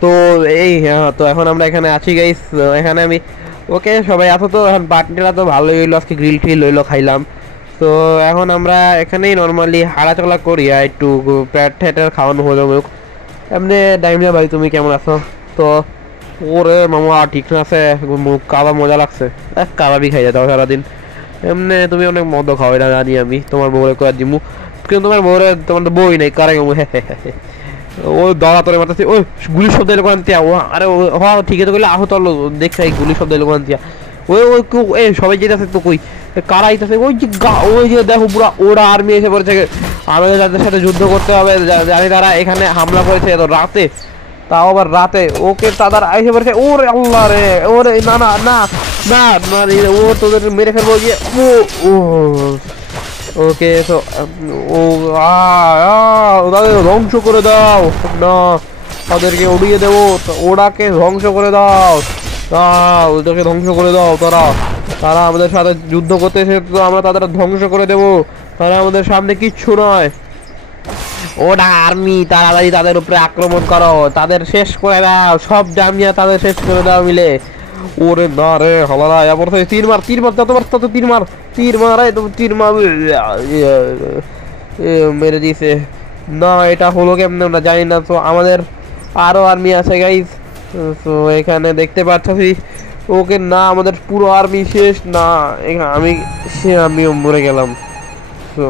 তো এই তো এখন আমরা এখানে আছি গাইস। এখানে আমি ওকে সবাই আছো তো? এখন পার্টিটা তো ভালোই হইলো, আজকে গ্রিল ট্রিল হইলো, খাইলাম। তো এখন আমরা এখানেই নর্মালি হাঁটাচলা করি আর একটু প্যাট ট্যাটের খাওয়ানো হলো মুখ এমনি। ডাইমিয়া ভাই তুমি কেমন আছো? তো ওরে মামা ঠিক না আছে, মুখ কাবা মজা লাগছে। কাবাবই খাই যাও সারাদিন এমনি। তুমি অনেক মদ খাও এটা জানি আমি, তোমার বউরে করে দিমু। কিন্তু তোমার বউরে, তোমার তো বই নাই কারে ও দড়া তোরে মারতেছে। ওই গুলির শব্দ এলো কোন তিয়া? ও আরে হ ঠিক আছে কইলে আহত হলো, দেখছ এই গুলির শব্দ এলো কোন তিয়া? ওই ওই এ সবাই যেতেছে তো কই কারা আইতাছে? ওই যে ওই যে দেখো পুরা ওরা আর্মি এসে পড়েছে, আমাদের যাদের সাথে যুদ্ধ করতে হবে জানি তারা এখানে হামলা করেছে এত রাতে, তাও আবার রাতে। ওকে তাদের আইসে পড়েছে। ওরে আল্লাহ রে, ওরে না না না না না ও তোদের মেরে ফেলবো গিয়ে। ও ও ওকে তো ও তাদের ধ্বংস করে দাও না, তাদেরকে উড়িয়ে দেবো, ওরাকে ধ্বংস করে দাও। ওদেরকে ধ্বংস করে দাও। তারা তারা আমাদের সাথে যুদ্ধ করতে এসে তো আমরা তাদের ধ্বংস করে দেবো। তারা আমাদের সামনে কিচ্ছু নয়। ওরা আর্মি, তাড়াতাড়ি তাদের উপরে আক্রমণ করো, তাদের শেষ করে দাও, সব জামিয়া তাদের শেষ করে দাও মিলে। ওরে না রে হলারা, এবার থেকে তীর মার, তীর মার, যত পারতো তীর মার, তীর মার, তীর মার। মেরে দিয়েছে। না এটা হলো কেমন না জানি না। তো আমাদের আরো আর্মি আছে গাইজ। তো এখানে দেখতে পাচ্ছি ওকে না, আমাদের পুরো আর্মি শেষ না। আমি আমিও মরে গেলাম। তো